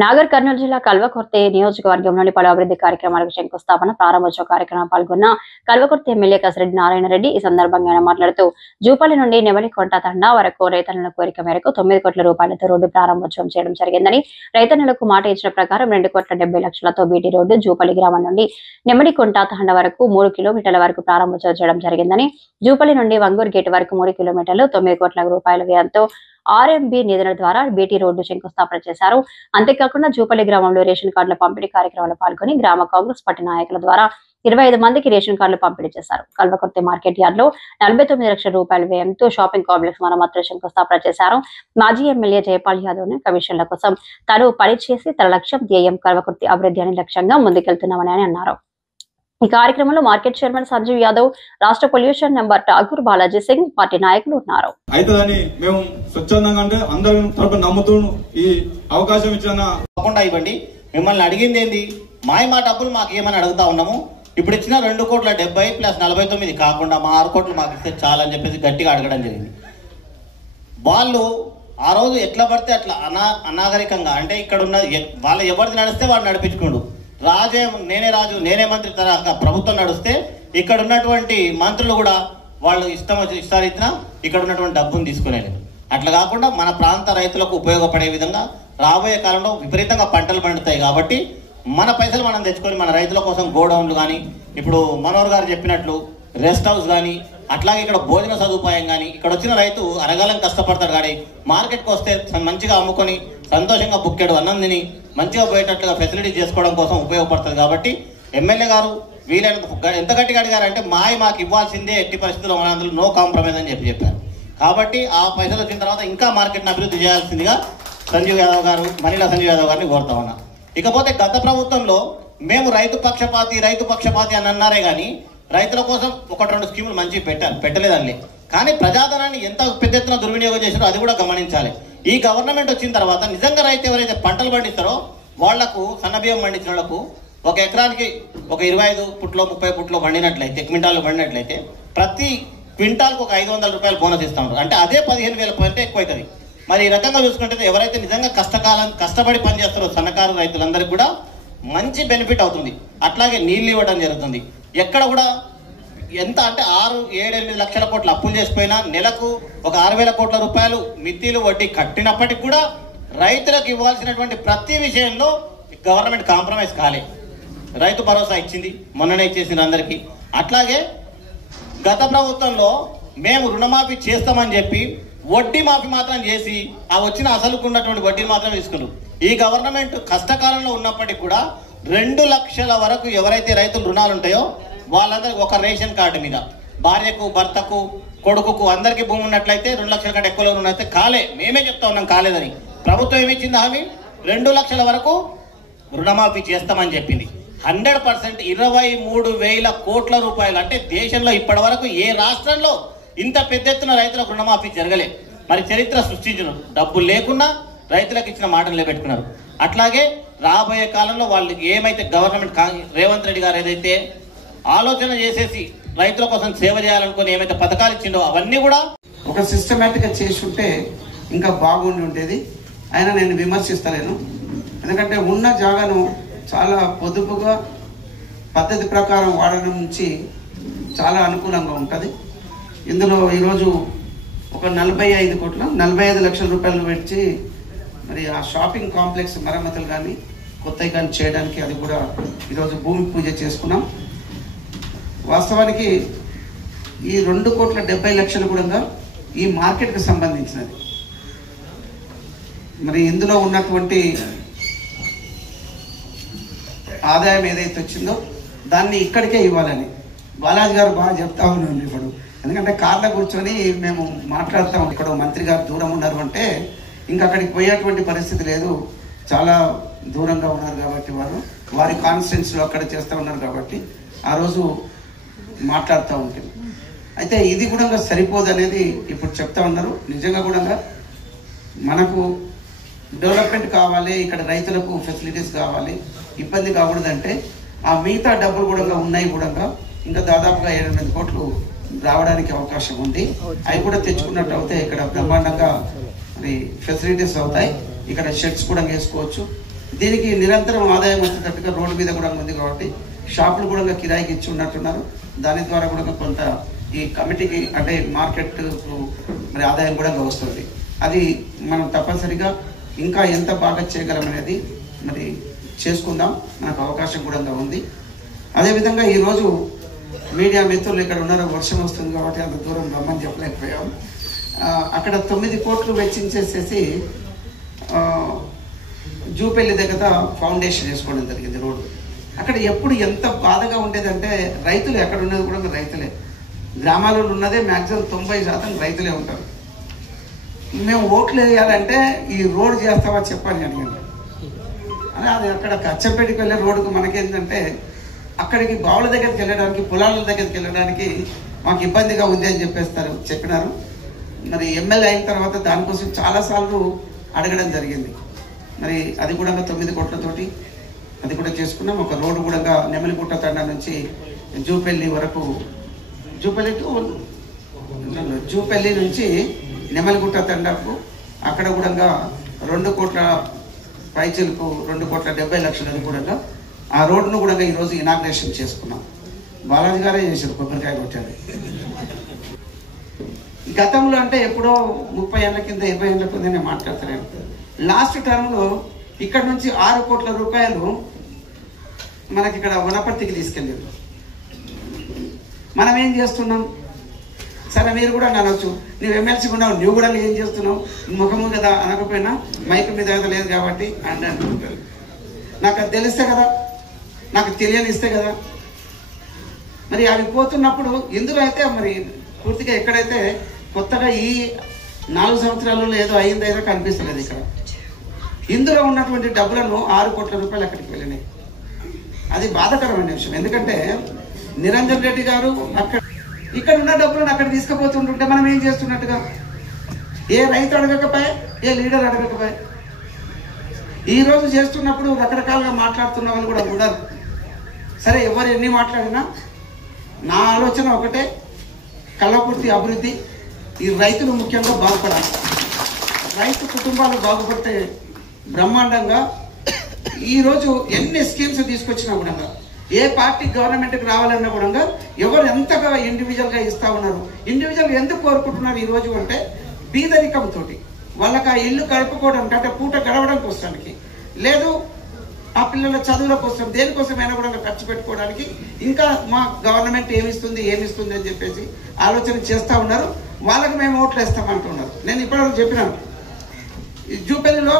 నాగర్ కర్నూలు జిల్లా కల్వకుర్తి నియోజకవర్గంలోని పలు అభివృద్ధి కార్యక్రమాలకు శంకుస్థాపన ప్రారంభోత్సవ కార్యక్రమం పాల్గొన్న కల్వకుర్తి ఎమ్మెల్యే కసిరెడ్డి నారాయణ రెడ్డి ఈ సందర్భంగా ఆయన మాట్లాడుతూ జూపల్లి నుండి నెమలికొంట తండా వరకు రైతన్నుల కోరిక మేరకు 9 కోట్ల రూపాయలతో రోడ్డు ప్రారంభోత్సవం చేయడం జరిగిందని రైతన్నులకు మాట ఇచ్చిన ప్రకారం 2,70,00,000తో బీటీ రోడ్డు జూపల్లి గ్రామం నుండి నెమలికొంట తండా వరకు 3 కిలోమీటర్ల వరకు ప్రారంభోత్సవం చేయడం జరిగిందని జూపల్లి నుండి వంగూరు గేట్ వరకు 3 కిలోమీటర్లు 9 కోట్ల రూపాయల వ్యయంతో ఆర్ఎంబి నిధుల ద్వారా బీటీ రోడ్డు శంకుస్థాపన చేశారు. అంతేకాకుండా జూపల్లి గ్రామంలో రేషన్ కార్డుల పంపిణీ కార్యక్రమంలో పాల్గొని గ్రామ కాంగ్రెస్ పార్టీ నాయకుల ద్వారా 25 మందికి రేషన్ కార్డులు పంపిణీ చేశారు. కల్వకుర్తి మార్కెట్ యార్డ్ లో 49 లక్షల రూపాయల వ్యయంతో షాపింగ్ కాంప్లెక్స్ మరమ్మతులు శంకుస్థాపన చేశారు. మాజీ ఎమ్మెల్యే జయపాల్ యాదవ్ ను కమిషన్ల కోసం తాను పనిచేసి తన లక్ష్యం ధ్యేయం కల్వకుర్తి అభివృద్ధి అనే లక్ష్యంగా ముందుకెళ్తున్నామని ఆయన అన్నారు. ఈ కార్యక్రమంలో మార్కెట్ చైర్మన్ సంజీవ్ యాదవ్, రాష్ట్ర pollution number Thakur Balaji Singh party నాయకులు ఉన్నారు. అయితదని మేము స్వచ్ఛందంగా అంటే అందరం తరపున నమ్ముతూ ఈ అవకాశం ఇచ్చిన ఇవ్వండి. మిమ్మల్ని అడిగింది ఏంది, మా డబ్బులు మాకు ఏమని అడుగుతా ఉన్నాము. ఇప్పుడు ఇచ్చిన 2,70,00,000 ప్లస్ 49 కాకుండా మా 6 కోట్లు మాకు ఇస్తే చాలని చెప్పేసి గట్టిగా అడగడం జరిగింది. వాళ్ళు ఆ రోజు ఎట్లా పడితే అట్లా అనాగరికంగా అంటే ఇక్కడ ఉన్న వాళ్ళు ఎవరిది నడిస్తే వాడు నడిపించుకోండు. నేనే రాజు నేనే మంత్రి తరహా ప్రభుత్వం నడిస్తే ఇక్కడ ఉన్నటువంటి మంత్రులు కూడా వాళ్ళు ఇష్టారీతిన ఇక్కడ ఉన్నటువంటి డబ్బును తీసుకునేది. అట్లా కాకుండా మన ప్రాంత రైతులకు ఉపయోగపడే విధంగా రాబోయే కాలంలో విపరీతంగా పంటలు పండుతాయి కాబట్టి మన పైసలు మనం తెచ్చుకొని మన రైతుల కోసం గోడౌన్లు కానీ, ఇప్పుడు మనోహర్ గారు చెప్పినట్లు రెస్ట్ హౌస్ కానీ, అట్లాగే ఇక్కడ భోజన సదుపాయం కానీ, ఇక్కడ వచ్చిన రైతు అరగాలం కష్టపడతాడు కానీ మార్కెట్కి వస్తే మంచిగా అమ్ముకొని సంతోషంగా బుక్కెడు అన్నం తిని మంచిగా పోయేటట్లుగా ఫెసిలిటీ చేసుకోవడం కోసం ఉపయోగపడుతుంది. కాబట్టి ఎమ్మెల్యే గారు వీలైనంత ఎంత గట్టిగా అడిగారంటే మాకు ఇవ్వాల్సిందే, ఎట్టి పరిస్థితుల్లో మన అందులో నో కాంప్రమైజ్ అని చెప్పారు. కాబట్టి ఆ పైసలు వచ్చిన తర్వాత ఇంకా మార్కెట్ని అభివృద్ధి చేయాల్సిందిగా సంజీవ్ యాదవ్ గారు, మహిళా సంజీవ్ యాదవ్ గారిని కోరుతా ఉన్నా. ఇకపోతే గత ప్రభుత్వంలో మేము రైతు పక్షపాతి అని అన్నారే కానీ రైతుల కోసం 1-2 స్కీములు మంచిగా పెట్టలేదండి. కానీ ప్రజాధనాన్ని ఎంత పెద్ద ఎత్తున దుర్వినియోగం చేశారో అది కూడా గమనించాలి. ఈ గవర్నమెంట్ వచ్చిన తర్వాత నిజంగా రైతు ఎవరైతే పంటలు పండిస్తారో వాళ్లకు సన్నబియ్యం పండించిన వాళ్ళకు ఒక ఎకరానికి ఒక 25 పుట్లో 30 పుట్లో పండినట్లయితే, క్వింటాలు పండినట్లయితే ప్రతి క్వింటాల్కు ఒక 500 రూపాయలు బోనస్ ఇస్తా ఉంటారు. అంటే అదే 15,000 కంటే ఎక్కువ అవుతుంది. మరి ఈ రకంగా చూసుకుంటే ఎవరైతే నిజంగా కష్టపడి పనిచేస్తారో సన్నకారు రైతులందరికీ కూడా మంచి బెనిఫిట్ అవుతుంది. అట్లాగే నీళ్లు ఇవ్వడం జరుగుతుంది. ఎక్కడ కూడా ఎంత అంటే 6-7-8 లక్షల కోట్ల అప్పులు చేసిపోయినా నెలకు ఒక 6,000 కోట్ల రూపాయలు మిత్తిలు వడ్డీ కట్టినప్పటికి కూడా రైతులకు ఇవ్వాల్సినటువంటి ప్రతి విషయంలో గవర్నమెంట్ కాంప్రమైజ్ కాలే. రైతు భరోసా ఇచ్చింది, మొన్ననే ఇచ్చేసింది అందరికీ. అట్లాగే గత ప్రభుత్వంలో మేము రుణమాఫీ చేస్తామని చెప్పి వడ్డీ మాఫీ మాత్రం చేసి ఆ వచ్చిన అసలుకు ఉన్నటువంటి వడ్డీని మాత్రం తీసుకున్నారు. ఈ గవర్నమెంట్ కష్టకాలంలో ఉన్నప్పటికీ కూడా 2 లక్షల వరకు ఎవరైతే రైతులు రుణాలు ఉంటాయో వాళ్ళందరికీ ఒక రేషన్ కార్డు మీద భార్యకు, భర్తకు, కొడుకుకు అందరికీ భూమి ఉన్నట్లయితే 2 లక్షల కంటే ఎక్కువలో ఉన్నట్లయితే మేమే చెప్తా ఉన్నాం కాలేదని. ప్రభుత్వం ఏమిచ్చింది హామీ, 2 లక్షల వరకు రుణమాఫీ చేస్తామని చెప్పింది. 100% 23,000 కోట్ల రూపాయలు. అంటే దేశంలో ఇప్పటి వరకు ఏ రాష్ట్రంలో ఇంత పెద్ద ఎత్తున రైతులకు రుణమాఫీ జరగలే. మరి చరిత్ర సృష్టించడం, డబ్బులు లేకున్నా రైతులకు ఇచ్చిన మాటలు నిలబెట్టుకున్నారు. అట్లాగే రాబోయే కాలంలో వాళ్ళు ఏమైతే గవర్నమెంట్ రేవంత్ రెడ్డి గారు ఏదైతే ఆలోచన చేసేసి రైతుల కోసం సేవ చేయాలనుకుని ఏమైతే పథకాలు ఇచ్చిండో అవన్నీ కూడా ఒక సిస్టమేటిక్గా చేసి ఉంటే ఇంకా బాగుండి ఉండేది. అయినా నేను విమర్శిస్తలేను. ఎందుకంటే ఉన్న జాగాను చాలా పొదుపుగా పద్ధతి ప్రకారం వాడడం నుంచి చాలా అనుకూలంగా ఉంటుంది. ఇందులో ఈరోజు ఒక 45 లక్షల రూపాయలు పెట్టి మరి ఆ షాపింగ్ కాంప్లెక్స్ మరమ్మతులు కానీ కొత్తగా కానీ చేయడానికి అది కూడా ఈరోజు భూమి పూజ చేసుకున్నాం. వాస్తవానికి ఈ 2,70,00,000 కూడా ఈ మార్కెట్కి సంబంధించినది. మరి ఇందులో ఉన్నటువంటి ఆదాయం ఏదైతే వచ్చిందో దాన్ని ఇక్కడికే ఇవ్వాలని బాలాజీ గారు బాగా చెప్తా ఉన్నాం ఇప్పుడు. ఎందుకంటే కార్లో కూర్చొని మేము మాట్లాడుతాం. ఇక్కడ మంత్రి గారు దూరం ఉన్నారు అంటే ఇంకా అక్కడికి పోయేటువంటి పరిస్థితి లేదు. చాలా దూరంగా ఉన్నారు కాబట్టి వారి కాన్స్టిట్యున్సీలో అక్కడ చేస్తూ ఉన్నారు కాబట్టి ఆ రోజు మాట్లాడుతూ ఉంటుంది. అయితే ఇది కూడా సరిపోదు అనేది ఇప్పుడు చెప్తా ఉన్నారు. నిజంగా కూడా మనకు డెవలప్మెంట్ కావాలి, ఇక్కడ రైతులకు ఫెసిలిటీస్ కావాలి, ఇబ్బంది కాకూడదంటే ఆ మిగతా డబ్బులు కూడా ఉన్నాయి. కూడా ఇంకా దాదాపుగా 7-8 కోట్లు రావడానికి అవకాశం ఉంది. అవి కూడా తెచ్చుకున్నట్టు అవుతాయి. ఇక్కడ బ్రహ్మాండంగా మరి ఫెసిలిటీస్ అవుతాయి. ఇక్కడ షెడ్స్ కూడా వేసుకోవచ్చు. దీనికి నిరంతరం ఆదాయం వచ్చేటట్టుగా రోడ్డు మీద కూడా ఉంది కాబట్టి షాపులు కూడా కిరాయికి ఇచ్చి ఉన్నట్టున్నారు. దాని ద్వారా కూడా కొంత ఈ కమిటీకి అంటే మార్కెట్ మరి ఆదాయం కూడా వస్తుంది. అది మనం తప్పనిసరిగా ఇంకా ఎంత బాగా చేయగలం అనేది మరి చేసుకుందాం. మనకు అవకాశం కూడా ఉంది. అదేవిధంగా ఈరోజు మీడియా మిత్రులు ఇక్కడ ఉన్నారు. వర్షం వస్తుంది కాబట్టి అంత దూరం రమ్మని చెప్పలేకపోయాం. అక్కడ 9 కోట్లు వెచ్చించేసేసి జూపల్లి దగ్గర ఫౌండేషన్ వేసుకోవడం జరిగింది రోడ్డు. అక్కడ ఎప్పుడు ఎంత బాధగా ఉండేదంటే రైతులు ఎక్కడ ఉన్నది కూడా రైతులే, గ్రామాలలో ఉన్నదే మ్యాక్సిమం 90% రైతులే ఉంటారు. మేము ఓట్లు వేయాలంటే ఈ రోడ్డు చేస్తావా చెప్పని అడిగింది. అని అది అక్కడ కచ్చంపేటకి వెళ్ళే రోడ్డుకు మనకేంటంటే అక్కడికి బావుల దగ్గరికి వెళ్ళడానికి పొలాల దగ్గరికి వెళ్ళడానికి మాకు ఇబ్బందిగా ఉంది అని చెప్పినారు. మరి ఎమ్మెల్యే అయిన తర్వాత దానికోసం చాలాసార్లు అడగడం జరిగింది. మరి అది కూడా 9 కోట్లతోటి అది కూడా చేసుకున్నాం. ఒక రోడ్డు కూడా నెమలిగుట్ట తండా నుంచి జూపల్లి వరకు, జూపల్లి నుంచి నెమలిగుట్ట తండాకు అక్కడ కూడా 2 కోట్ల పైచీలకు 2,70,00,000 కూడా ఆ రోడ్డును కూడా ఈరోజు ఇనాగ్రేషన్ చేసుకున్నాం. బాలాజీ గారే చేశారు, కొబ్బరికాయ కొట్టాడు. గతంలో అంటే ఎప్పుడో 30 ఏళ్ల కింద 20 ఏళ్ల కింద నేను మాట్లాడుతున్నాను. లాస్ట్ టర్మ్లో ఇక్కడ నుంచి 6 కోట్ల రూపాయలు మనకి ఇక్కడ వనపర్తికి తీసుకెళ్ళారు. మనం ఏం చేస్తున్నాం? సరే మీరు కూడా అనొచ్చు, నువ్వు ఎమ్మెల్సీ ఉన్నావు, నువ్వు కూడా ఏం చేస్తున్నావు, ముఖము కదా అనకపోయినా మైక్ మీద లేదు కాబట్టి అని అనుకుంటారు. నాకు అది తెలిస్తే కదా, నాకు తెలియనిస్తే కదా. మరి అవి పోతున్నప్పుడు ఇందులో అయితే మరి పూర్తిగా ఎక్కడైతే కొత్తగా ఈ 4 సంవత్సరాలలో ఏదో అయిందో కనిపిస్తలేదు. ఇక్కడ ఇందులో ఉన్నటువంటి డబ్బులను 6 కోట్ల రూపాయలు అక్కడికి వెళ్ళినాయి. అది బాధాకరమైన విషయం. ఎందుకంటే నిరంజన్ రెడ్డి గారు ఇక్కడ ఉన్న డబ్బులను అక్కడ తీసుకుపోతుంటుంటే మనం ఏం చేస్తున్నట్టుగా, ఏ రైతు అడగకపోయా, ఏ లీడర్ అడగకపోయా. ఈరోజు చేస్తున్నప్పుడు రకరకాలుగా మాట్లాడుతున్న వాళ్ళు కూడా ఉన్నారు. సరే ఎవరు ఎన్ని మాట్లాడినా నా ఆలోచన ఒకటే, కల్వకుర్తి అభివృద్ధి, ఈ రైతులు ముఖ్యంగా బాగుపడాలి. రైతు కుటుంబాలు బాగుపడితే బ్రహ్మాండంగా ఈరోజు ఎన్ని స్కీమ్స్ తీసుకొచ్చినా కూడా, ఏ పార్టీ గవర్నమెంట్కి రావాలన్నా కూడా ఎవరు ఎంతగా ఇండివిజువల్గా ఇస్తా ఉన్నారు. ఇండివిజువల్ ఎందుకు కోరుకుంటున్నారు ఈరోజు అంటే బీదరికంతో వాళ్ళకి ఆ ఇల్లు గడుపుకోవడానికి, అంటే పూట గడవడానికి వస్తానికి, లేదు ఆ పిల్లల చదువుల కోసం, దేనికోసమైనా కూడా ఖర్చు పెట్టుకోవడానికి ఇంకా మా గవర్నమెంట్ ఏమిస్తుంది అని చెప్పేసి ఆలోచన చేస్తూ ఉన్నారు. వాళ్ళకి మేము ఓట్లు వేస్తామంటున్నారు. నేను ఇప్పటివరకు చెప్పినాను, జూపల్లిలో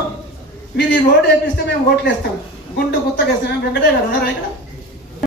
మీరు ఈ రోడ్డు వేపిస్తే మేము ఓట్లు వేస్తాం, గుండు గుత్తగా వేస్తాం. మేము వెంకటయ్య గారు ఉన్నారా ఇక్కడ?